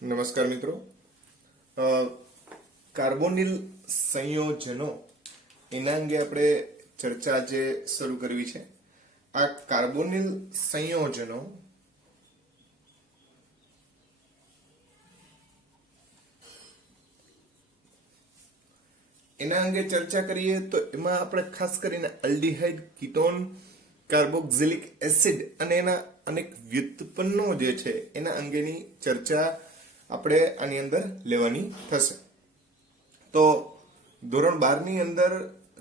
નમસ્કાર મિત્રો. કાર્બોનિલ સંયોજનો એના અંગે આપણે ચર્ચા આજે શરૂ કરવી છે. આ કાર્બોનિલ સંયોજનો એના અંગે ચર્ચા કરીએ તો એમાં આપણે ખાસ કરીને આલ્ડીહાઇડ, કીટોન, કાર્બોક્સિલિક એસિડ અને એના અનેક વ્યુત્પન્નો જે છે એના અંગેની ચર્ચા આપણે આની અંદર લેવાની થશે. તો ધોરણ 12 ની અંદર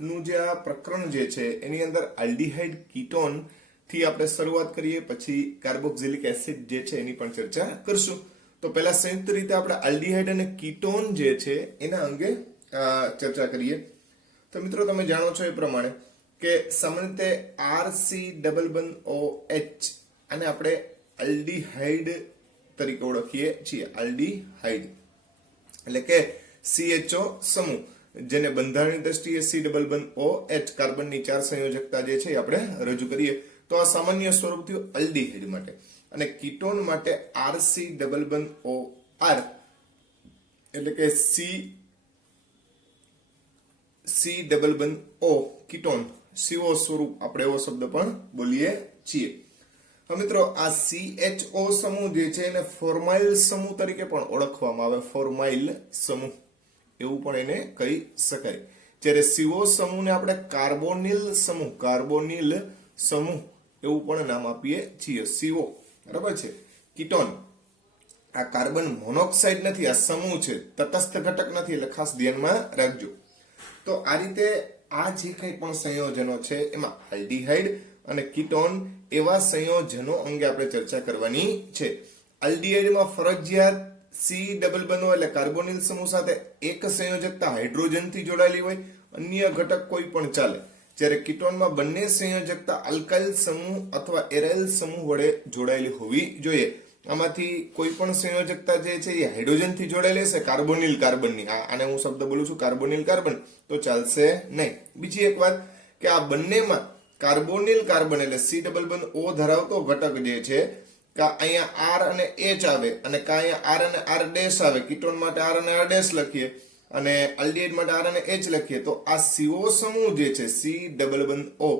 નું જે આ પ્રકરણ જે છે એની અંદર આલ્ડીહાઇડ, કીટોન થી આપણે શરૂઆત કરીએ, પછી કાર્બોક્સિલિક એસિડ જે છે એની પણ ચર્ચા કરશું. તો પહેલા સંયુક્ત રીતે આપણે આલ્ડીહાઇડ અને કીટોન જે છે એના અંગે ચર્ચા કરીએ. તો મિત્રો તમે જાણો છો એ પ્રમાણે કે સામાન્ય રીતે RC=OH આને આપણે આલ્ડીહાઇડ તરીકે ઓળખીએ છીએ. આલ્ડીહાઇડ એટલે કે CHO સમૂહ, જેને બંધારણની દ્રષ્ટિએ C=OH કાર્બનની 4 સંયોજકતા જે છે આપણે રજૂ કરીએ તો આ સામાન્ય સ્વરૂપ થયું આલ્ડીહાઇડ માટે. અને કીટોન માટે RC=OR એટલે કે C=O કીટોન, CO સ્વરૂપ આપણે એવો શબ્દ પણ બોલીએ છીએ. હવે મિત્રો આ CHO સમૂહ જે છે એને ફોર્માઇલ સમૂહ તરીકે પણ ઓળખવામાં આવે. ફોર્માઇલ સમૂહ એવું પણ એને કહી શકાય. જ્યારે CO સમૂહને આપણે કાર્બોનિલ સમૂહ એવું પણ નામ આપીએ છીએ. CO બરાબર છે. કીટોન આ કાર્બન મોનોક્સાઇડ નથી, આ સમૂહ છે, તટસ્થ ઘટક નથી, એટલે ખાસ ધ્યાનમાં રાખજો. તો આ રીતે આ જે કંઈ પણ સંયોજનો છે એમાં આલ્ડીહાઇડ અને કીટોન એવા સંયોજનો અંગે આપણે ચર્ચા કરવાની છે. આલ્ડીહાઇડમાં ફરજિયાત C=O એટલે કાર્બોનિલ સમૂહ સાથે એક સંયોજકતા હાઇડ્રોજનથી જોડાયેલી હોય, અન્ય ઘટક કોઈ પણ ચાલે. જ્યારે કીટોનમાં બંને સંયોજકતા આલ્કાઇલ સમૂહ અથવા એરાઇલ સમૂહ વડે જોડાયેલી હોવી જોઈએ. આમાંથી કોઈ પણ સંયોજકતા જે છે એ હાઇડ્રોજનથી જોડાયેલી હશે, કાર્બોનિલ કાર્બનની, આને હું શબ્દ બોલું છું કાર્બોનિલ કાર્બન, તો ચાલશે નહીં. બીજી એક વાત કે આ બંનેમાં કાર્બોનિલ કાર્બન એટલે C=O ધરાવતો ઘટક જે છે કા અહીંયા R અને H આવે અને કા અહીંયા R અને R ડેશ આવે. કીટોન માટે R અને R ડેશ લખીએ અને આલ્ડીહાઇડ માટે R અને H લખીએ. તો આ CO સમૂહ જે છે C=O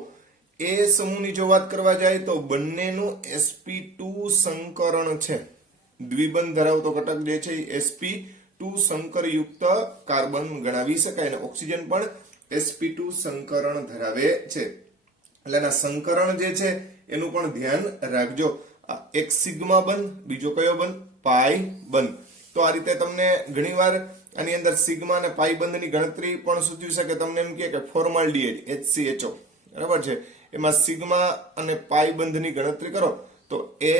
એ સમૂહની જો વાત કરવા જાય તો બંનેનું sp2 સંકરણ છે. દ્વિબંધ ધરાવતો ઘટક જે છે એ sp2 સંકરયુક્ત કાર્બન ગણાવી શકાય. અને ઓક્સિજન પણ sp2 સંકરણ ધરાવે છે. એટલે એના સંકરણ જે છે એનું પણ ધ્યાન રાખજો. એક સિગ્મા બંધ, બીજો કયો બંધ? પાઈ બંધ. તો આ રીતે તમને ઘણીવાર આની અંદર સિગ્મા અને પાઈ બંધની ગણતરી પણ સૂચવી શકે. તમને એમ કહે કે ફોર્માલ્ડિહાઇડ HCHO બરાબર છે, એમાં સિગ્મા અને પાઈ બંધની ગણતરી કરો તો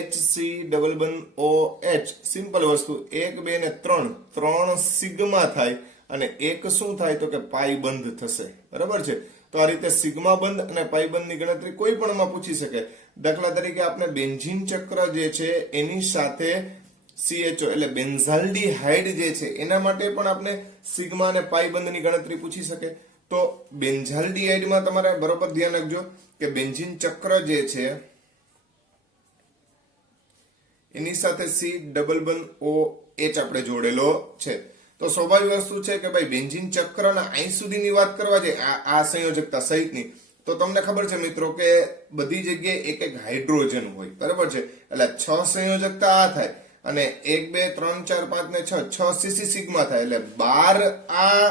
HC=OH સિમ્પલ વસ્તુ 1 2 ને 3 સિગ્મા થાય અને એક શું થાય તો કે પાઈ બંધ થશે. બરાબર છે. તો આ રીતે સિગ્મા બંધ અને પાઈ બંધની ગણતરી કોઈ પણ માં પૂછી શકે. દાખલા તરીકે આપણે બેન્ઝીન ચક્ર જે છે એની સાથે CHO એટલે બેન્ઝાલ્ડીહાઇડ જે છે એના માટે પણ આપણે સિગ્મા અને પાઈ બંધની ગણતરી પૂછી શકે. તો બેન્ઝાલ્ડીહાઇડમાં તમારે બરોબર ધ્યાન રાખજો કે બેન્ઝીન ચક્ર જે છે એની સાથે C=OH આપણે જોડેલો છે. તો સ્વાભાવિક વસ્તુ છે કે ભાઈ બેન્ઝીન ચક્રના અહીં સુધીની વાત કરવા જાય આ સંયોજકતા સહિતની, તો તમને ખબર છે મિત્રો કે બધી જગ્યાએ એક એક હાઇડ્રોજન હોય. બરાબર છે. એટલે 6 સંયોજકતા આ થાય અને 1 2 3 4 5 ને 6 CC સિગ્મા થાય. એટલે 12 આ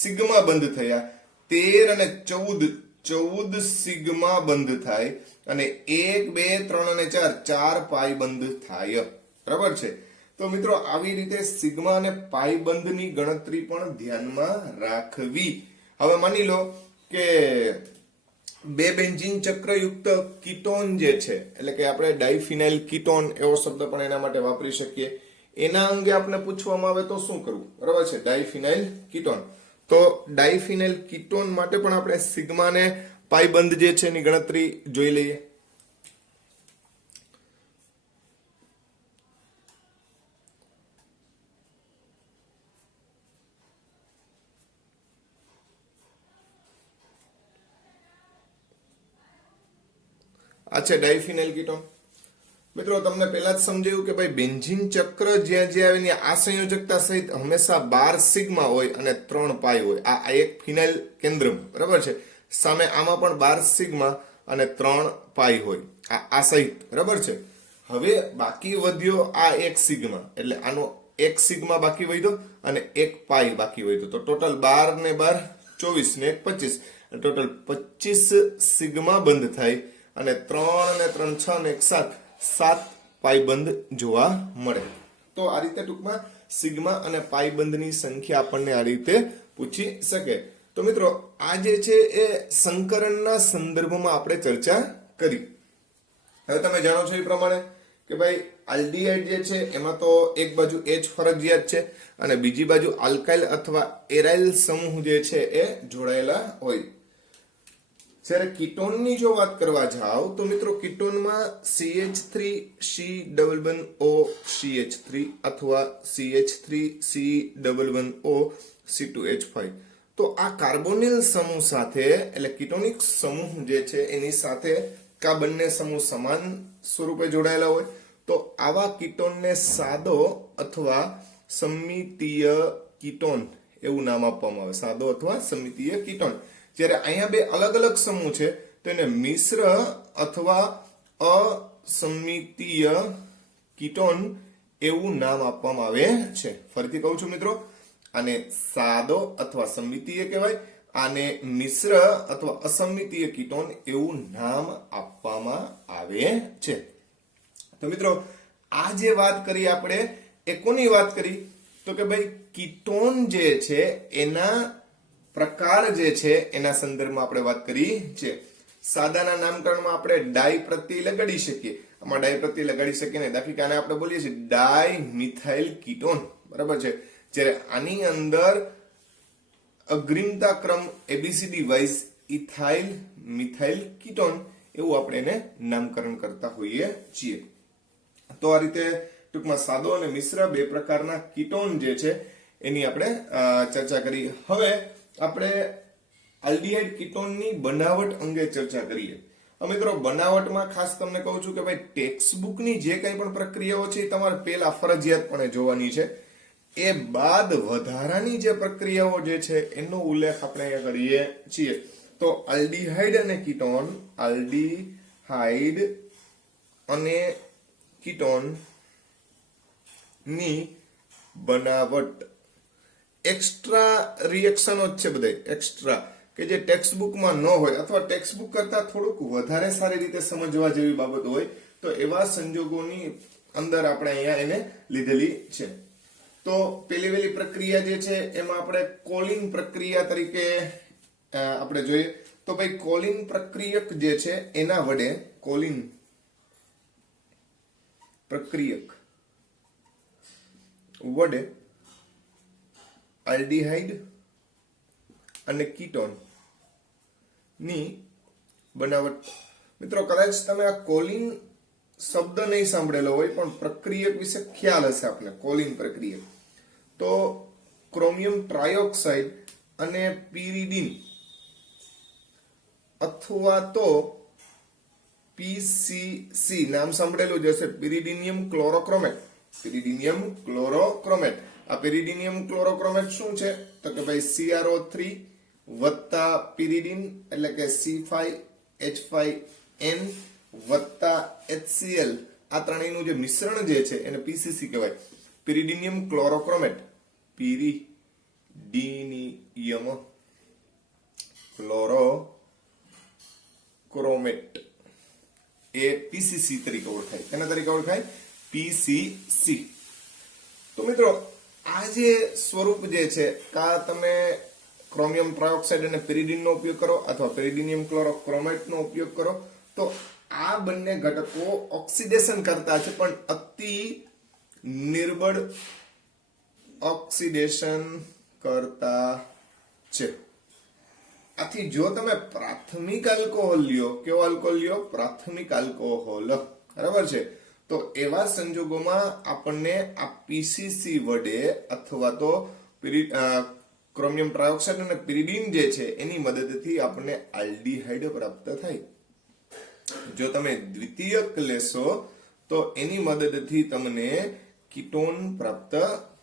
સિગ્મા બંધ થયા, 13 અને 14 સિગ્મા બંધ થાય અને 1 2 3 અને 4 પાઈ બંધ થાય. બરાબર છે. તો મિત્રો આવી રીતે સિગ્મા અને પાઈ બંધની ગણતરી પણ ધ્યાનમાં રાખવી. હવે માની લો કે બે બેન્ઝીન ચક્રયુક્ત કીટોન જે છે એટલે કે આપણે ડાયફિનાઇલ કીટોન એવો શબ્દ પણ એના માટે વાપરી શકીએ. એના અંગે આપણે પૂછવામાં આવે તો શું કરવું? બરાબર છે. ડાયફિનાઇલ કીટોન. તો ડાયફિનાઇલ કીટોન માટે પણ આપણે સિગ્મા અને પાઈ બંધ જે છે એની ગણતરી જોઈ લઈએ. આ છે ડાયફિનાઇલ કીટોન. મિત્રો તમને પહેલા જ સમજાયું કે ભાઈ બેન્ઝીન ચક્ર જ્યાં જ્યાં આવે ત્યાં આ સંયોજકતા સહિત હંમેશા 12 સિગ્મા હોય અને 3 પાઈ હોય. આ એક ફિનાઇલ કેન્દ્રમ, બરાબર છે. સામે આમાં પણ 12 સિગ્મા અને 3 પાઈ હોય, આ સહિત, બરાબર છે. હવે બાકી વધ્યો આ 1 સિગ્મા, એટલે આનો 1 સિગ્મા બાકી વધ્યો અને 1 પાઈ બાકી વધ્યો. તો ટોટલ 12 ને 12 24 ને 1 25, ટોટલ 25 સિગ્મા બંધ થાય અને 3 ને 3 6 ને 1 7 પાઈબંધ જોવા મળે. તો આ રીતે ટૂંકમાં સિગ્મા અને પાઈબંધની સંખ્યા આપણને આ રીતે પૂછી શકે. તો મિત્રો આ જે છે એ સંકરણના સંદર્ભમાં આપણે ચર્ચા કરી. હવે તમે જાણો છો એ પ્રમાણે કે ભાઈ આલ્ડીહાઇડ જે છે એમાં તો એક બાજુ H ફરજિયાત છે અને બીજી બાજુ આલ્કાઇલ અથવા એરાઇલ સમૂહ જે છે એ જોડાયેલા હોય. જ્યારે કીટોનની જો વાત કરવા જાવ તો મિત્રો કીટોનમાં CH3C11O CH3 અથવા CH3C11O C2H5. તો આ કાર્બોનિલ સમૂહ સાથે એટલે કીટોનિક સમૂહ જે છે એની સાથે કા બંને સમૂહ સમાન સ્વરૂપે જોડાયેલા હોય તો આવા કીટોનને સાદો અથવા સમમિતીય કીટોન એવું નામ આપવામાં આવે. સાદો અથવા સમમિતીય કીટોન. જ્યારે અહીંયા બે અલગ અલગ સમૂહ છે તો એને મિશ્ર અથવા અસમિતીય કીટોન એવું નામ આપવામાં આવે છે. ફરીથી કહું છું મિત્રો, આને સાદો અથવા સમમિતીય કહેવાય, આને મિશ્ર અથવા અસમિતીય કીટોન એવું નામ આપવામાં આવે છે. તો મિત્રો આ જે વાત કરી આપણે એ કોની વાત કરી તો કે ભાઈ કીટોન જે છે એના પ્રકાર જે છે એના સંદર્ભમાં આપણે વાત કરી છે. સાદાના નામકરણમાં આપણે ડાઈ પ્રત્યય લગાડી શકીએ. આમાં ડાઈ પ્રત્યય લગાડી શકીએ ને દાખલા આને આપણે બોલીએ છીએ ડાઈ મિથાઇલ કીટોન, બરાબર છે. જ્યારે આની અંદર અગ્રીમતા ક્રમ A B C D wise ethyl methyl ketone એવું આપણે એને નામકરણ કરતા હોઈએ છીએ. તો આ રીતે ટૂંકમાં સાદો અને મિશ્ર બે પ્રકારના કીટોન જે છે એની આપણે ચર્ચા કરી. હવે આપણે આલ્ડીહાઇડ કીટોનની બનાવટ અંગે ચર્ચા કરીએ. મિત્રો બનાવટમાં ખાસ તમને કહું છું કે ભાઈ ટેક્સ્ટ બુકની જે કંઈ પણ પ્રક્રિયાઓ છે એ તમારે પહેલા ફરજિયાતપણે જોવાની છે. એ બાદ વધારાની જે પ્રક્રિયાઓ જે છે એનો ઉલ્લેખ આપણે અહીંયા કરીએ છીએ. તો આલ્ડીહાઇડ અને કીટોન, આલ્ડીહાઇડ અને કીટોન ની બનાવટ એક્સ્ટ્રા રિએક્શનો જ છે બધે એક્સ્ટ્રા કે જે ટેક્સ્ટ બુકમાં ન હોય અથવા ટેક્સ્ટ બુક કરતા થોડુંક વધારે સારી રીતે સમજવા જેવી બાબત હોય તો એવા સંજોગોની અંદર આપણે અહીંયા એને લીધેલી છે. તો પેલી પ્રક્રિયા જે છે એમાં આપણે કોલિન પ્રક્રિયા તરીકે આપણે જોઈએ તો ભાઈ કોલિન પ્રક્રિયક જે છે એના વડે કોલિન પ્રક્રિયક વડે આલ્ડીહાઇડ અને કીટોન ની બનાવટ. મિત્રો કદાચ તમે આ કોલિન શબ્દ નહીં સાંભળેલો હોય પણ પ્રક્રિયક વિશે ખ્યાલ હશે આપને. કોલિન પ્રક્રિયક તો ક્રોમિયમ ટ્રાયોક્સાઇડ અને પીરિડીન અથવા તો પીસીસી નામ સાંભળેલું જ હશે, પેરિડિનિયમ ક્લોરોક્રોમેટ. પેરિડિનિયમ ક્લોરોક્રોમેટ. આ પેરિડિનિયમ ક્લોરોક્રોમેટ શું છે તો કે ભાઈ CrO3 વત્તા પીરિડીન એટલે કે C5H5N વત્તા HCl આ ત્રણેયનું જે મિશ્રણ જે છે એને પીસીસી કહેવાય. પેરિડિનિયમ ક્લોરોક્રોમેટ, પેરિડિનિયમ ક્લોરોક્રોમેટ એ પીસીસી તરીકે ઓળખાય. કેના તરીકે ઓળખાય? પીસીસી. તો મિત્રો આ જે સ્વરૂપ જે છે કા તમે ક્રોમિયમ ટ્રાયોક્સાઇડ અને પેરિડીન નો ઉપયોગ કરો અથવા પેરિડિનિયમ ક્લોરોક્રોમેટ નો ઉપયોગ કરો તો આ બંને ઘટકો ઓક્સિડેશન કરતા છે પણ અતિ નિર્બળ ઓક્સિડેશન કરતા છે. આથી જો તમે પ્રાથમિક આલ્કોહોલ લ્યો, કેવો આલ્કોહોલ લ્યો? પ્રાથમિક આલ્કોહોલ, બરાબર છે. તો એવા સંજોગોમાં આપણને આ પીસીસી વડે અથવા તો ક્રોમિયમ ટ્રાયોક્સાઇડ અને પેરિડીન જે છે એની મદદથી આપણને આલ્ડીહાઇડ પ્રાપ્ત થાય. જો તમે દ્વિતીયક લેશો તો એની મદદથી તમને કીટોન પ્રાપ્ત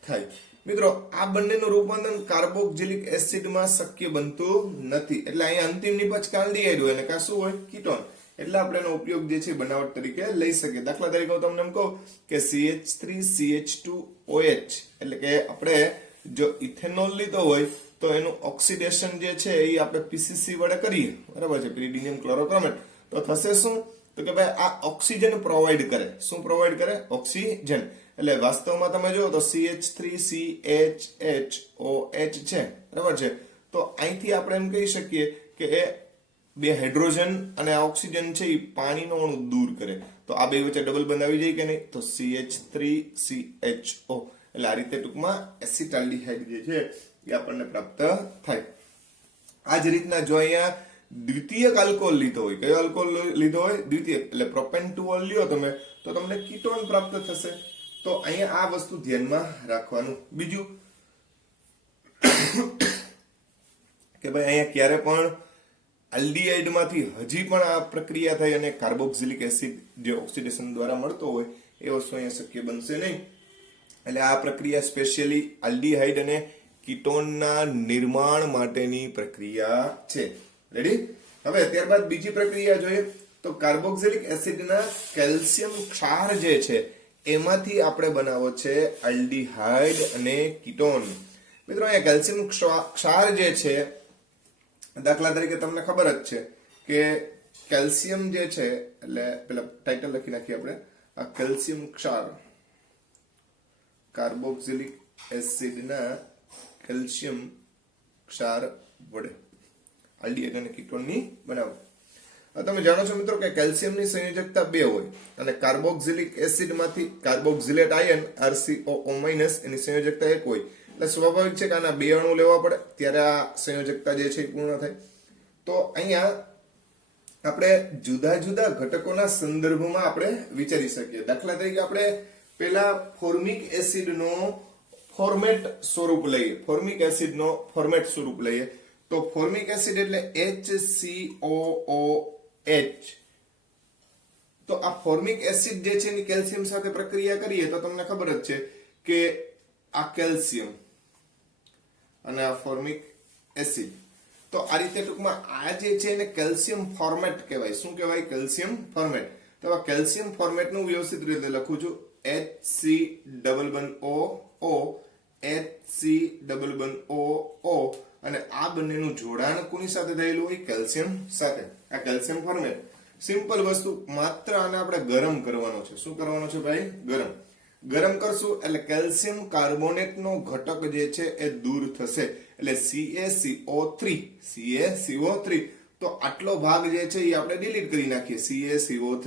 થાય. મિત્રો આ બંનેનું રૂપાંતર કાર્બોક્સિલિક એસિડમાં શક્ય બનતું નથી, એટલે અહીંયા અંતિમ નિપજ આલ્ડીહાઇડ હોય અને કા શું હોય, કીટોન. એટલે આપણે એનો ઉપયોગ જે છે બનાવટ તરીકે લઈ શકીએ. દાખલા તરીકે હું તમને એમ કહું કે CH3CH2OH, એટલે કે આપણે જો ઇથેનોલ લીધો હોય તો એનું ઓક્સિડેશન જે છે એ આપણે PCC વડે કરીએ, બરાબર છે, pyridinium ક્લોરોક્રોમેટ, તો થશે શું, તો કે ભાઈ આ ઓક્સિજન પ્રોવાઈડ કરે. શું પ્રોવાઈડ કરે, ઓક્સિજન. એટલે વાસ્તવમાં તમે જો તો CH3CHHOH છે, બરાબર છે. તો અહીંથી આપણે એમ કહી શકીએ કે એ બે હાઇડ્રોજન અને આ ઓક્સિજન છે એ પાણીનો અણુ દૂર કરે. તો આ બે વચ્ચે ડબલ બંધ આવી જાય કે નહીં, તો CH3CHO. એટલે આ રીતે ટૂંકમાં એસિટાલ્ડીહાઇડ જે છે એ આપણને પ્રાપ્ત થાય. આ જ રીતના જો અહીંયા દ્વિતીયક આલ્કોહોલ લીધો હોય, કયો આલ્કોહોલ લીધો હોય, દ્વિતીયક, એટલે પ્રોપેન્ટોલ લ્યો તમે તો તમને કીટોન પ્રાપ્ત થશે. તો અહીંયા આ વસ્તુ ધ્યાનમાં રાખવાનું. બીજું કે ભાઈ અહીંયા ક્યારે પણ આલ્ડીહાઇડ માંથી હજી પણ આ પ્રક્રિયા થઈ અને કાર્બોક્સિલિક એસિડ જે ઓક્સિડેશન દ્વારા મળતો હોય એ વસ્તુ અહીંયા શક્ય બનશે નહીં. એટલે આ પ્રક્રિયા સ્પેશિયલી આલ્ડીહાઇડ અને કીટોનના નિર્માણ માટેની પ્રક્રિયા છે. રેડી? હવે ત્યારબાદ બીજી પ્રક્રિયા જોઈએ તો કાર્બોક્સિલિક એસિડના કેલ્શિયમ ક્ષાર જે છે એમાંથી આપણે બનાવો છે આલ્ડીહાઇડ અને કીટોન. મિત્રો અહીંયા કેલ્શિયમ ક્ષાર જે છે, દાખલા તરીકે તમને ખબર જ છે કે કેલ્શિયમ જે છે, એટલે પેલા ટાઇટલ લખી નાખીએ આપણે, આ કેલ્શિયમ ક્ષાર કાર્બોક્સિલિક એસિડના કેલ્શિયમ ક્ષાર વડે આલ્ડીહાઇડ અને કીટોનની બનાવો. તમે જાણો છો મિત્રો કે કેલ્શિયમની સંયોજકતા 2 હોય અને કાર્બોક્સિલિક એસિડમાંથી કાર્બોક્સિલેટ આયન RCOO- એની સંયોજકતા 1 હોય. એટલે સ્વાભાવિક છે કે આના 2 અણુ લેવા પડે ત્યારે આ સંયોજકતા જે છે એ પૂર્ણ થાય. તો અહીંયા આપણે જુદા જુદા ઘટકોના સંદર્ભમાં આપણે વિચારી શકીએ. દાખલા તરીકે આપણે પેલા ફોર્મિક એસિડનો ફોર્મેટ સ્વરૂપ લઈએ, ફોર્મિક એસિડનો ફોર્મેટ સ્વરૂપ લઈએ તો ફોર્મિક એસિડ એટલે HCOOH. તો આ ફોર્મિક એસિડ જે છે એની કેલ્શિયમ સાથે પ્રક્રિયા કરીએ તો તમને ખબર જ છે કે આ કેલ્શિયમ અને આ ફોર્મિક એસિડ. તો આ રીતે ટૂંકમાં આ જે છે એને કેલ્શિયમ ફોર્મેટ કહેવાય. શું કહેવાય? Calcium format. તો આ કેલ્શિયમ ફોર્મેટનું વ્યવસ્થિત રીતે લખું છું HC-double-bond-O HC-double-bond-O અને આ બંનેનું જોડાણ કોની સાથે થયેલું હોય? કેલ્શિયમ સાથે. આ કેલ્શિયમ ફોર્મેટ. સિમ્પલ વસ્તુ, માત્ર આને આપણે ગરમ કરવાનો છે. શું કરવાનો છે ભાઈ? ગરમ. ગરમ કરશું એટલે કેલ્શિયમ કાર્બોનેટનો ઘટક જે છે એ દૂર થશે, એટલે CaCO3. તો આટલો ભાગ જે છે એ આપણે ડિલીટ કરી નાખીએ, CaCO3.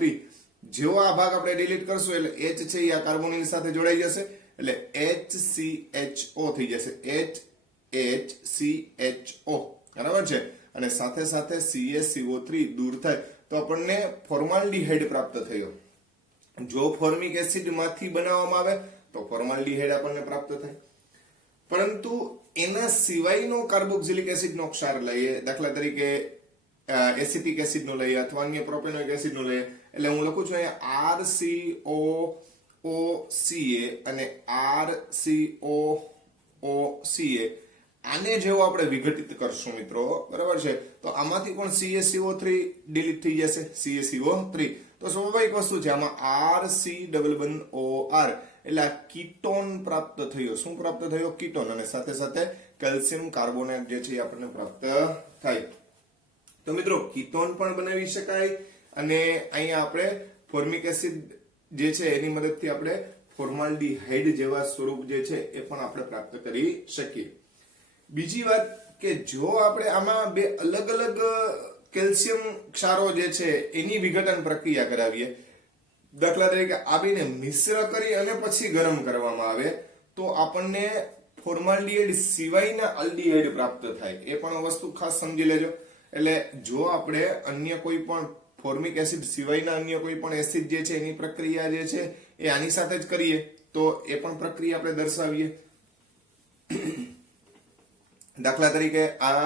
જેવો આ ભાગ આપણે ડિલીટ કરશું એટલે H છે એ આ કાર્બોનિલ સાથે જોડાઈ જશે, એટલે HCHO થઈ જશે, HCHO, બરાબર છે. અને સાથે સાથે CaCO3 દૂર થાય તો આપણને ફોર્માલ્ડીહાઇડ પ્રાપ્ત થયો. જો ફોર્મિક એસિડ માંથી બનાવવામાં આવે તો ફોર્માલ્ડીહાઇડ આપણને પ્રાપ્ત થાય. પરંતુ એના સિવાયનો કાર્બોક્સિલિક એસિડનો ક્ષાર લઈએ, દાખલા તરીકે એસિટિક એસિડનો લઈએ અથવા અન્ય પ્રોપેનોઇક એસિડનો લઈએ, એટલે હું લખું છું અહીંયા RCOOCA અને RCOOCA. આને જેવો આપણે વિઘટિત કરશું મિત્રો, બરાબર છે, તો આમાંથી પણ CaCO3 ડિલીટ થઈ જશે, CaCO3. તો સ્વાભાવિક વસ્તુ છે, આમાં RC-double-bond-OR એટલે આ કીટોન પ્રાપ્ત થયો. શું પ્રાપ્ત થયો? કીટોન. અને સાથે સાથે કેલ્શિયમ કાર્બોનેટ જે છે એ આપણને પ્રાપ્ત થાય. તો મિત્રો કીટોન પણ બનાવી શકાય અને અહીંયા આપણે ફોર્મિક એસિડ જે છે એની મદદથી આપણે ફોર્માલ્ડીહાઇડ જેવા સ્વરૂપ જે છે એ પણ આપણે પ્રાપ્ત કરી શકીએ. બીજી વાત કે જો આપણે આમાં બે અલગ અલગ કેલ્શિયમ ક્ષારો જે છે એની વિઘટન પ્રક્રિયા કરાવીએ, દાખલા તરીકે આ બેને મિશ્ર કરી અને પછી ગરમ કરવામાં આવે તો આપણને ફોર્માલ્ડીહાઇડ સિવાયના આલ્ડીહાઇડ પ્રાપ્ત થાય. એ પણ વસ્તુ ખાસ સમજી લેજો. એટલે જો આપણે અન્ય કોઈ પણ ફોર્મિક એસિડ સિવાયના અન્ય કોઈ પણ એસિડ જે છે એની પ્રક્રિયા જે છે એ આની સાથે જ કરીએ તો એ પણ પ્રક્રિયા આપણે દર્શાવીએ. દાખલા તરીકે આ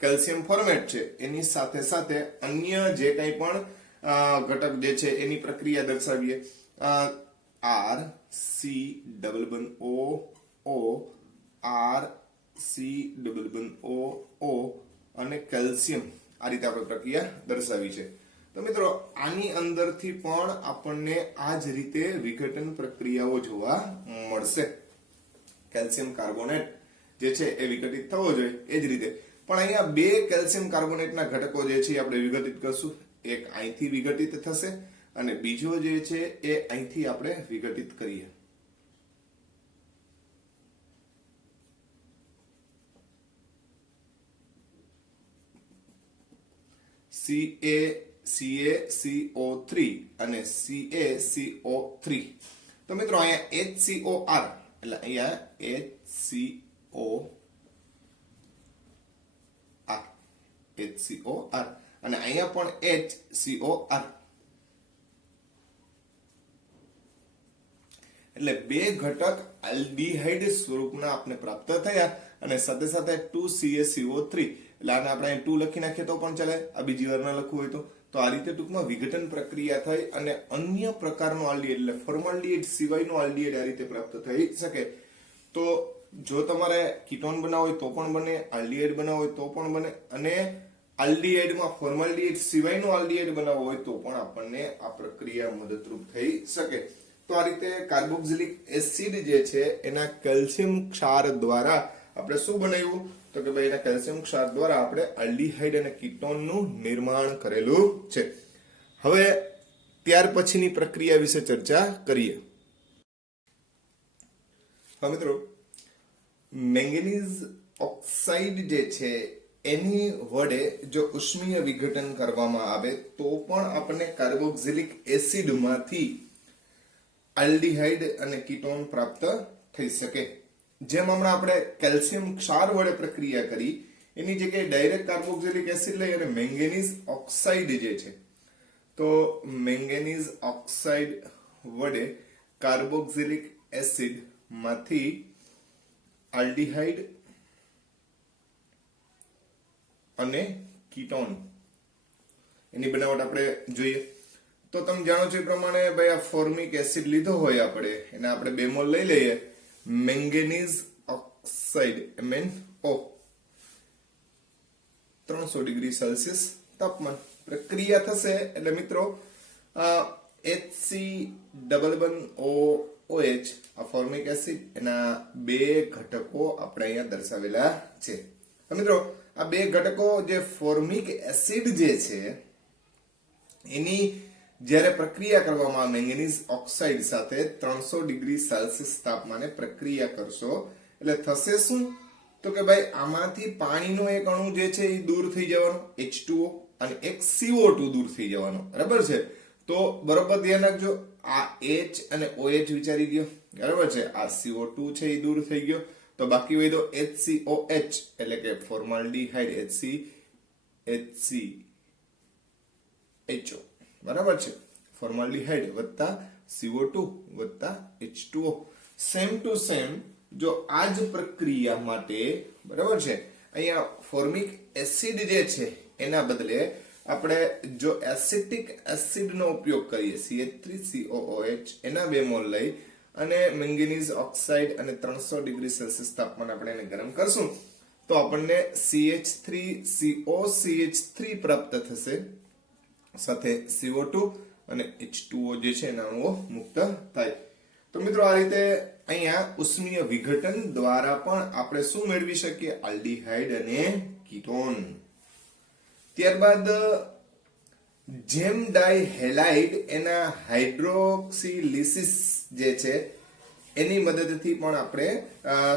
કેલ્શિયમ ફોર્મેટ છે એની સાથે સાથે અન્ય જે કંઈ પણ ઘટક જે છે એની પ્રક્રિયા દર્શાવીએ. આર સી ડબલ બન ઓ ઓ આર સી ડબલ બન ઓ ઓ અને કેલ્શિયમ. આ રીતે આપણે પ્રક્રિયા દર્શાવી છે. તો મિત્રો આની અંદરથી પણ આપણને આ જ રીતે વિઘટન પ્રક્રિયાઓ જોવા મળશે. કેલ્શિયમ કાર્બોનેટ જે છે એ વિઘટિત થવો જોઈએ એ જ રીતે. પણ અહીંયા બે કેલ્શિયમ કાર્બોનેટના ઘટકો જે છે આપણે વિઘટિત કરશું. એક અહીંથી વિઘટિત થશે અને બીજો જે છે એ અહીંથી આપણે વિઘટિત કરીએ. CaCO3 અને CaCO3. તો મિત્રો અહીંયા HCOR એટલે અહીંયા HCOR અને અહીંયા પણ HCOR. એટલે બે ઘટક આલ્ડીહાઇડ સ્વરૂપના આપણે પ્રાપ્ત થયા અને સાથે સાથે 2CaCO3. એટલે આને આપણે 2 લખી નાખીએ તો પણ ચાલે, આ બીજી વાર ના લખવું હોય તો. તો આ રીતે ટૂંકમાં વિઘટન પ્રક્રિયા થઈ અને અન્ય પ્રકારનો આલ્ડીહાઇડ એટલે ફોર્માલ્ડીહાઇડ સિવાયનો આલ્ડીહાઇડ આ રીતે પ્રાપ્ત થઈ શકે. તો જો તમારે કીટોન બનાવવો હોય તો પણ બને, આલ્ડીહાઇડ બનાવવો હોય તો પણ બને, અને આલ્ડીહાઇડમાં ફોર્માલ્ડીહાઇડ સિવાયનો આલ્ડીહાઇડ બનાવવો હોય તો પણ આપણને આ પ્રક્રિયા મદદરૂપ થઈ શકે. તો આ રીતે કાર્બોક્સિલિક એસિડ જે છે એના કેલ્શિયમ ક્ષાર દ્વારા આપણે શું બનાવ્યું? તો કે ભાઈ એના કેલ્શિયમ ક્ષાર દ્વારા આપણે આલ્ડીહાઇડ અને કીટોનનું નિર્માણ કરેલું છે. હવે ત્યાર પછીની પ્રક્રિયા વિશે ચર્ચા કરીએ. હા મિત્રો, મેંગેનીઝ ઓક્સાઇડ જે છે એની વડે જો ઉષ્મીય વિઘટન કરવામાં આવે તો પણ આપણને કાર્બોક્સિલિક એસિડમાંથી આલ્ડીહાઇડ અને કીટોન પ્રાપ્ત થઈ શકે. જેમ હમણાં આપણે કેલ્શિયમ ક્ષાર વડે પ્રક્રિયા કરી એની જગ્યાએ ડાયરેક્ટ કાર્બોક્સિલિક એસિડ લઈ અને મેંગેનીઝ ઓક્સાઇડ જે છે તો મેંગેનીઝ ઓક્સાઇડ વડે કાર્બોક્સિલિક એસિડ માંથી આલ્ડીહાઇડ અને કીટોન એની બનાવટ આપણે જોઈએ. તો તમે જાણો છો એ પ્રમાણે ભાઈ આ ફોર્મિક એસિડ લીધો હોય આપણે એને આપણે બેમોલ લઈ લઈએ. Manganese oxide MnO 300 degree Celsius તાપમાન પ્રક્રિયા થશે એટલે મિત્રો HCOOH આ ફોર્મિક એસિડ એના બે ઘટકો આપણે અહીંયા દર્શાવેલા છે. મિત્રો આ બે ઘટકો જે ફોર્મિક એસિડ જે છે એની જ્યારે પ્રક્રિયા કરવામાં મેંગેનીઝ ઓક્સાઇડ સાથે 300 ડિગ્રી સેલ્સિયસ તાપમાને પ્રક્રિયા કરશો એટલે થશે શું? તો કે ભાઈ આમાંથી પાણીનો એક અણુ જે છે એ દૂર થઈ જવાનો H2O અને એક CO2 દૂર થઈ જવાનો. બરાબર છે? તો બરોબર ધ્યાન રાખજો, આ H અને OH વિચારી ગયો. બરાબર છે? આ CO2 છે એ દૂર થઈ ગયો તો બાકી હોય તો HCOH એટલે કે ફોર્માલ્ડીહાઇડ HCHO. બરાબર છે? ફોર્માલ્ડીહાઇડ વત્તા CO2 વત્તા H2O. સેમ ટુ સેમ જો આ જ પ્રક્રિયા માટે બરાબર છે અહીંયા ફોર્મિક એસિડ જે છે એના બદલે આપણે જો એસિટિક એસિડનો ઉપયોગ કરીએ CH3COOH એના બે મોલ લઈ અને મેંગેનીઝ ઓક્સાઇડ અને 300 ડિગ્રી સેલ્સિયસ તાપમાન આપણે એને ગરમ કરશું તો આપણને CH3COCH3 પ્રાપ્ત થશે. સાથે CO2 અને H2O જે છે એના અણુઓ મુક્ત થાય. તો મિત્રો આ રીતે અહીંયા ઉષ્મીય વિઘટન દ્વારા પણ આપણે શું મેળવી શકીએ? આલ્ડીહાઇડ અને કીટોન. ત્યારબાદ જેમ ડાયહેલાઇડ એના હાઇડ્રોક્સિલિસિસ જે છે એની મદદથી પણ આપણે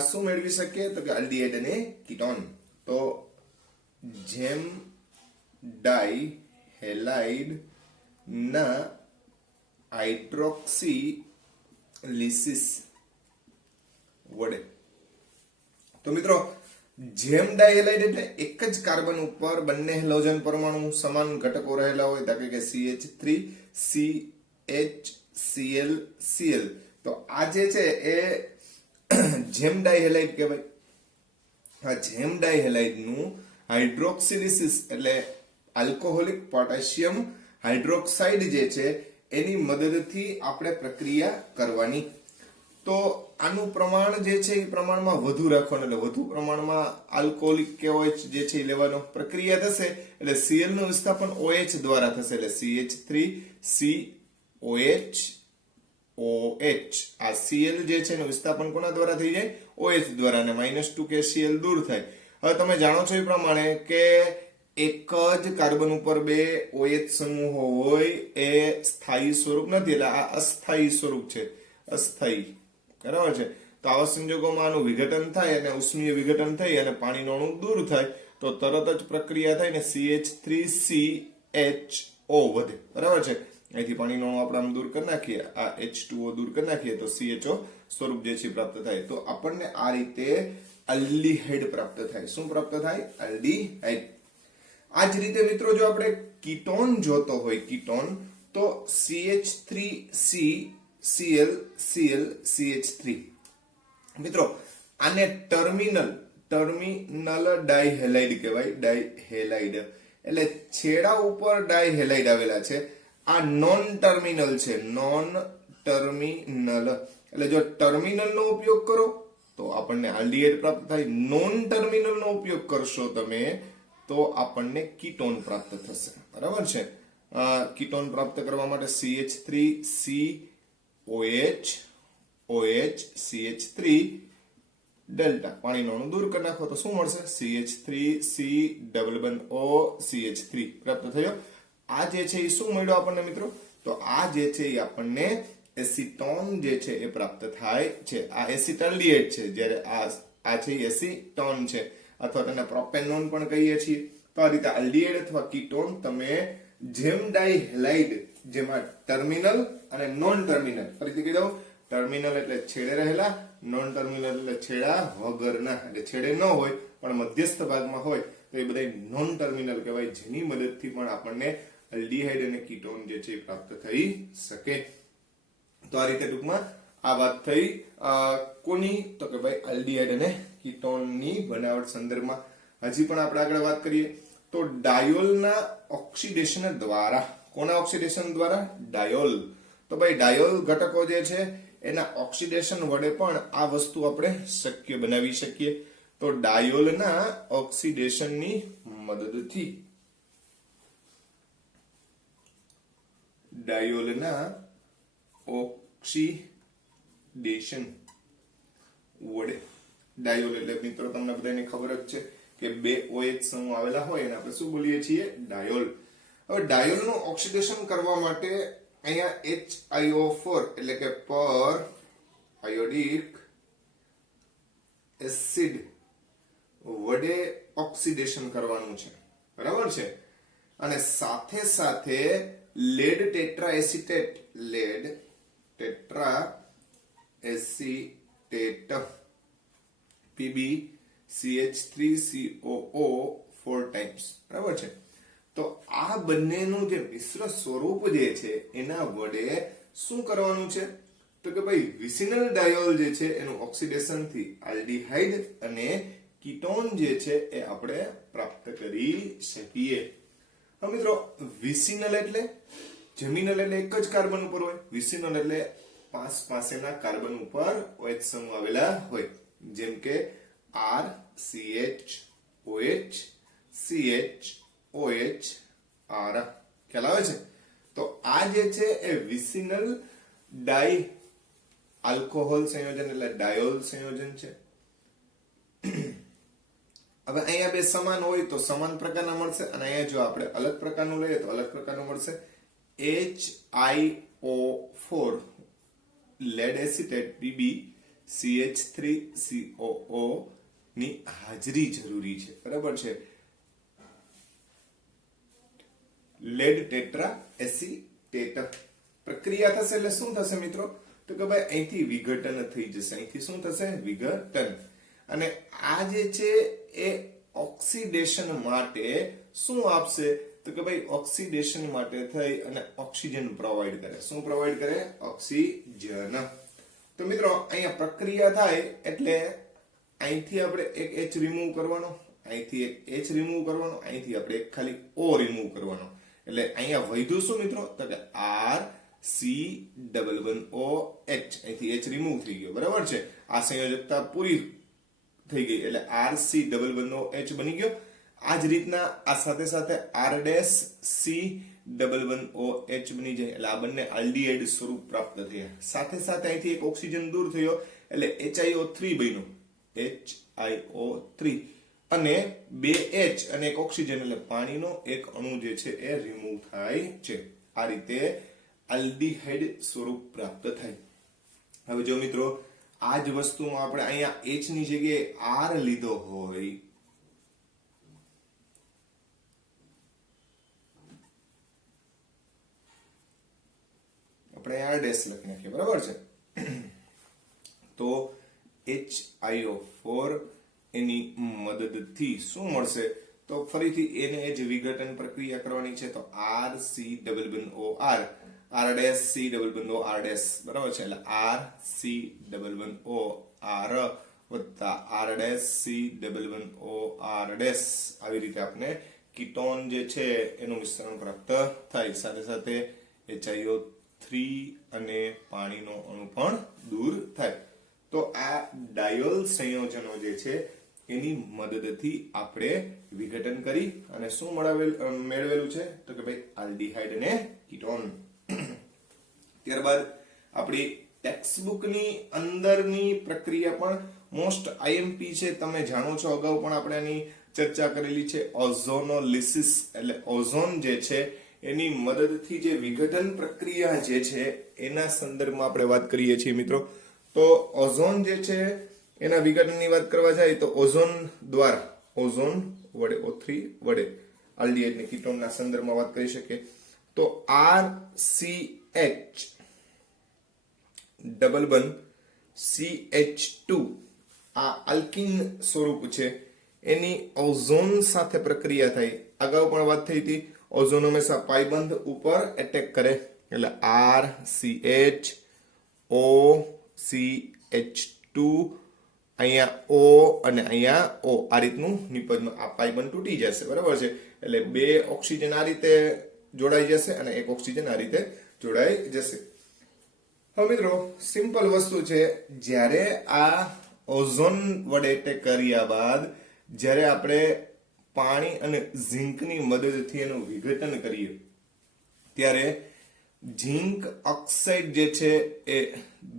શું મેળવી શકીએ? તો કે આલ્ડીહાઇડ અને કીટોન. તો જેમ ડાયહેલાઇડ ના હાઇડ્રોક્સિલિસિસ વડે. તો મિત્રો જેમ ડાયહેલાઇડ એટલે એક જ કાર્બન ઉપર બંને હેલોજન પરમાણુ સમાન ઘટકો રહેલા હોય દાખલા કે CH3 CHCl Cl. તો આ જે છે એ જેમ ડાયહેલાઇડ કહેવાય. આ જેમ ડાયહેલાઇડ નું હાઇડ્રોક્સિલિસિસ એટલે આલ્કોહોલિક પોટેશિયમ હાઇડ્રોક્સાઇડ જે છે એની મદદથી આપણે પ્રક્રિયા કરવાની. તો આનું પ્રમાણ જે છે એ પ્રમાણમાં વધુ રાખવાનું, એટલે વધુ પ્રમાણમાં આલ્કોહોલિક KOH જે છે એ લેવાનો. પ્રક્રિયા થશે એટલે Cl નું વિસ્થાપન OH દ્વારા થશે, એટલે CH3COH આ Cl જે છે એનું વિસ્થાપન કોના દ્વારા થઈ જાય? OH દ્વારા, અને -2 KCl દૂર થાય. હવે તમે જાણો છો એ પ્રમાણે કે એક જ કાર્બન ઉપર બે OH સમૂહ હોય એ સ્થાયી સ્વરૂપ નથી, એટલે આ અસ્થાયી સ્વરૂપ છે, અસ્થાયી. બરાબર છે. તો આવા સંજોગોમાં આનું વિઘટન થાય અને ઉષ્મીય વિઘટન થઈ અને પાણીનું અણુ દૂર થાય તો તરત જ પ્રક્રિયા થાય ને CH3CHO વધે. બરાબર છે. અહીંથી પાણીનું અણુ આપણે આમ દૂર કરી નાખીએ, આ H2O દૂર કરી નાખીએ તો CHO સ્વરૂપ જે છે પ્રાપ્ત થાય. તો આપણને આ રીતે અલ્ડીહાઇડ પ્રાપ્ત થાય. શું પ્રાપ્ત થાય? અલ્ડીહાઇડ. આ જ રીતે મિત્રો જો આપણે કીટોન જોતો હોય, કીટોન, તો CH3CClCl CH3. મિત્રો આને ટર્મિનલ ડાયહેલાઇડ કહેવાય. ડાયહેલાઇડ એટલે છેડા ઉપર ડાયહેલાઇડ આવેલા છે. આ નોન ટર્મિનલ છે, નોન ટર્મિનલ. એટલે જો ટર્મિનલ નો ઉપયોગ કરો તો આપણને આલ્ડીહાઇડ પ્રાપ્ત થાય. નોન ટર્મિનલ નો ઉપયોગ કરશો તમે તો આપણને કીટોન પ્રાપ્ત થશે. બરાબર છે. કીટોન પ્રાપ્ત કરવા માટે CH3COH CH3 ડેલ્ટા પાણીનું અણુ દૂર કરી નાખો તો શું મળશે? CH3C=O CH3 પ્રાપ્ત થયો. આ જે છે એ શું મળ્યો આપણને મિત્રો? તો આ જે છે એ આપણને એસીટોન જે છે એ પ્રાપ્ત થાય છે. આ એસિટાલ્ડીહાઇડ છે, જ્યારે આ છે એસીટોન છે, અથવા તેને પ્રોપેનોન પણ કહીએ છીએ. તો આ રીતે આલ્ડીહાઇડ અથવા કીટોન તમે જેમ ડાયહેલાઇડ, જેમાં ટર્મિનલ અને નોન ટર્મિનલ, ફરીથી કહી દઉં, ટર્મિનલ એટલે છેડે રહેલા, નોન ટર્મિનલ એટલે છેડા વગરના, એટલે છેડે ન હોય પણ મધ્યસ્થ ભાગમાં હોય તો એ બધા નોન ટર્મિનલ કહેવાય, જેની મદદથી પણ આપણને આલ્ડીહાઇડ અને કીટોન જે છે પ્રાપ્ત થઈ શકે. તો આ રીતે ટૂંકમાં આ વાત થઈ કોની? તો કે ભાઈ આલ્ડીહાઇડ અને કીટોનની બનાવટ સંદર્ભમાં. હજી પણ આપણે આગળ વાત કરીએ તો ડાયોલના ઓક્સિડેશન દ્વારા. કોના ઓક્સિડેશન દ્વારા? ડાયોલ. તો ભાઈ ડાયોલ ઘટકો જે છે એના ઓક્સિડેશન વડે પણ આ વસ્તુ આપણે શક્ય બનાવી શકીએ. તો ડાયોલના ઓક્સિડેશનની મદદથી, ડાયોલના ઓક્સિડેશન વડે, ડાયોલ એટલે મિત્રો તમને બધાને ખબર જ છે કે બે OH સમૂહ આવેલા હોય એને આપણે શું બોલીએ છીએ? ડાયોલ. હવે ડાયોલનું ઓક્સિડેશન કરવા માટે અહીંયા HiO4 એટલે કે પર આયોડિક એસિડ વડે ઓક્સિડેશન કરવાનું છે. બરાબર છે. અને સાથે સાથે lead tetra acetate, lead tetra acetate PbCH3COO 4 times. બરાબર છે. તો આ બંનેનું જે મિશ્ર સ્વરૂપ જે છે એના વડે શું કરવાનું છે? તો કે ભાઈ વિસિનલ ડાયોલ જે છે એનું ઓક્સિડેશન થી આલ્ડીહાઇડ અને કીટોન જે છે એ આપણે પ્રાપ્ત કરી શકીએ. હવે મિત્રો વિસિનલ એટલે, જમીનલ એટલે એક જ કાર્બન ઉપર હોય, વિસિનલ એટલે પાસેના કાર્બન ઉપર OH સમૂહ આવેલા હોય, જેમ કે R CH OH CH OH R. ખ્યાલ આવે છે? તો આ જે છે એ વિસિનલ ડાઈ આલ્કોહોલ સંયોજન એટલે ડાયોલ સંયોજન છે. હવે અહીંયા બે સમાન હોય તો સમાન પ્રકારના મળશે, અને અહીંયા જો આપણે અલગ પ્રકારનું લઈએ તો અલગ પ્રકારનું મળશે. HiO4 લેડ એસિટેટ PbCH3COO ની હાજરી જરૂરી છે. બરાબર છે. લેડ ટેટ્રા એસિટેટ પ્રક્રિયા થશે એટલે શું થશે મિત્રો? તો કે ભાઈ અહીંથી વિઘટન થઈ જશે. અહીંથી શું થશે? વિઘટન. અને આ જે છે એ ઓક્સિડેશન માટે શું આપશે? તો કે ભાઈ ઓક્સિડેશન માટે થઈ અને ઓક્સિજન પ્રોવાઈડ કરે. શું પ્રોવાઈડ કરે? ઓક્સિજન. તો મિત્રો અહીંયા પ્રક્રિયા થાય એટલે અહીંથી આપણે એક H રિમૂવ કરવાનો, અહીંથી એક H રિમૂવ કરવાનો, અહીંથી આપણે એક ખાલી O રિમૂવ કરવાનો. એટલે અહીંયા વધ્યું શું મિત્રો? તો કે R C11OH, અહીંથી H રિમૂવ થઈ ગયો, બરાબર છે. આ સંયોજકતા પૂરી થઈ ગઈ એટલે RC11OH બની ગયો. આ જ રીતના આ સાથે સાથે R-C11OH બની જાય એટલે આ બંને આલ્ડીહાઇડ સ્વરૂપ પ્રાપ્ત થયા. સાથે સાથે અહીંથી એક ઓક્સિજન દૂર થયો એટલે HiO3 બન્યો, HiO3, અને 2H અને એક ઓક્સિજન એટલે પાણીનો એક અણુ જે છે એ રિમૂવ થાય છે. આ રીતે આલ્ડીહાઇડ સ્વરૂપ પ્રાપ્ત થાય. હવે જો મિત્રો આ જ વસ્તુમાં આપણે અહીંયા H ની જગ્યાએ R લીધો હોય આપણે R ડેશ લખી નાખીએ, બરાબર છે. તો HiO4 એની મદદથી શું મળશે? તો ફરીથી એને જ વિઘટન પ્રક્રિયા કરવાની છે. તો RC11OR, R dash C11OR dash, બરાબર છે. એટલે RC11OR વત્તા R ડેશ C11OR ડેશ, આવી રીતે આપણે કીટોન જે છે એનું મિશ્રણ પ્રાપ્ત થાય. સાથે સાથે HiO3 અને પાણીનો અણુ પણ દૂર થાય. તો આ ડાયોલ સંયોજનો જે છે એની મદદથી આપણે વિઘટન કરી અને શું મેળવેલું છે? તો કે ભાઈ આલ્ડીહાઇડ અને કીટોન. ત્યારબાદ આપણી ટેક્સ્ટબુકની અંદરની પ્રક્રિયા પણ મોસ્ટ IMP છે, તમે જાણો છો. અગાઉ પણ આપણે આની ચર્ચા કરેલી છે. ઓઝોનોલિસિસ એટલે ઓઝોન જે છે એની મદદથી જે વિઘટન પ્રક્રિયા જે છે એના સંદર્ભમાં આપણે વાત કરીએ છીએ મિત્રો. તો ઓઝોન જે છે એના વિઘટનની વાત કરવા જાય તો ઓઝોન દ્વારા, ઓઝોન વડે O3 વડે આલ્ડીહાઇડ અને કીટોનના સંદર્ભમાં વાત કરી શકીએ. તો RCH ડબલ બંધ CH2 આ આલ્કીન સ્વરૂપ છે, એની ઓઝોન સાથે પ્રક્રિયા થાય. અગાઉ પણ વાત થઈ હતી, ઓઝોન હંમેશા પાયબંધ ઉપર એટેક કરે એટલે RCH OCH2, અહીંયા O અને અહીંયા O, આ રીતનું નિપજમાં આ પાયબંધ તૂટી જશે, બરાબર છે. એટલે બે ઓક્સિજન આ રીતે જોડાઈ જશે અને એક ઓક્સિજન આ રીતે જોડાઈ જશે. હવે મિત્રો સિમ્પલ વસ્તુ છે, જ્યારે આ ઓઝોન વડે એટેક કર્યા બાદ જ્યારે આપણે પાણી અને ઝિંકની મદદથી એનું વિઘટન કરીએ ત્યારે ઝિંક ઓક્સાઇડ જે છે એ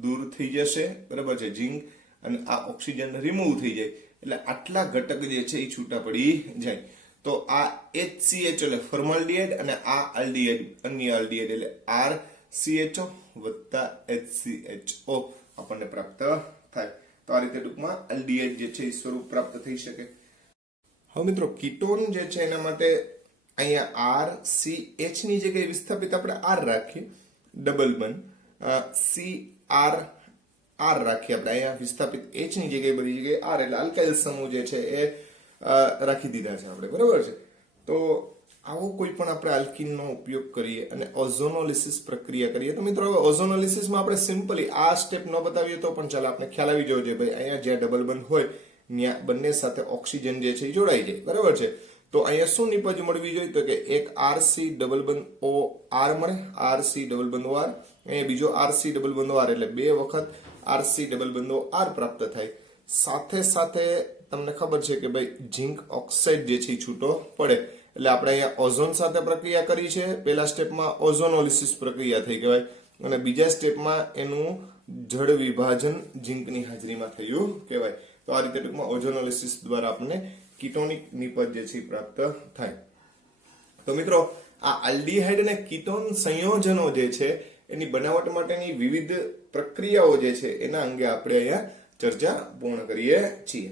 દૂર થઈ જશે, બરાબર છે. ઝિંક અને આ ઓક્સિજન રિમૂવ થઈ જાય એટલે આટલા ઘટક જે છે એ છૂટા પડી જાય. તો આ HCH એટલે ફોર્માલ્ડિહાઇડ અને આ આલ્ડીહાઇડ, અન્ય આલ્ડીહાઇડ એટલે RCHO વત્તા HCHO આપણને પ્રાપ્ત થાય. તો આ રીતે ટૂંકમાં આલ્ડીહાઇડ જે છે એ સ્વરૂપ પ્રાપ્ત થઈ શકે. હવે મિત્રો કીટોન જે છે એના માટે અહીંયા RCH ની જગ્યાએ વિસ્થાપિત આપણે R રાખીએ, ડબલ બંધ CR રાખીએ આપણે અહીંયા વિસ્થાપિત H ની જગ્યાએ બધી જગ્યાએ R એટલે આલ્કાઇલ સમૂહ જે છે એ રાખી દીધા છે આપણે, બરાબર છે. તો આવો કોઈ પણ આપણે આલ્કીનનો ઉપયોગ કરીએ અને ઓઝોનોલિસિસ પ્રક્રિયા કરીએ તો મિત્રો હવે ઓઝોનોલિસિસમાં આપણે સિમ્પલી આ સ્ટેપ ન બતાવીએ તો પણ ચાલે, આપણે ખ્યાલ આવી જવો જોઈએ ભાઈ અહીંયા જ્યાં ડબલ બંધ હોય ત્યાં બંને સાથે ઓક્સિજન જે છે એ જોડાઈ જાય, બરાબર છે. તો અહીંયા શું નિપજ મળવી જોઈએ? તો કે એક RC ડબલ બંધ OR મળે, RC ડબલ બંધ OR, અહીંયા બીજો RC ડબલ બંધ OR એટલે બે વખત RC ડબલ બંધ OR પ્રાપ્ત થાય. સાથે સાથે તમને ખબર છે કે ભાઈ ઝિંક ઓક્સાઇડ જે છે એ છૂટો પડે એટલે આપણે અહીંયા ઓઝોન સાથે પ્રક્રિયા કરી છે. પહેલા સ્ટેપમાં ઓઝોનોલિસિસ પ્રક્રિયા થઈ કહેવાય અને બીજા સ્ટેપમાં એનું જળ વિભાજન ઝિંકની હાજરીમાં થયું કહેવાય. તો આ રીતે ટૂંકમાં ઓઝોનોલિસિસ દ્વારા આપણને કીટોનિક નિપજ જે છે પ્રાપ્ત થાય. તો મિત્રો આ આલ્ડીહાઇડ અને કીટોન સંયોજનો જે છે એની બનાવટ માટેની વિવિધ પ્રક્રિયાઓ જે છે એના અંગે આપણે અહીંયા ચર્ચા પૂર્ણ કરીએ છીએ.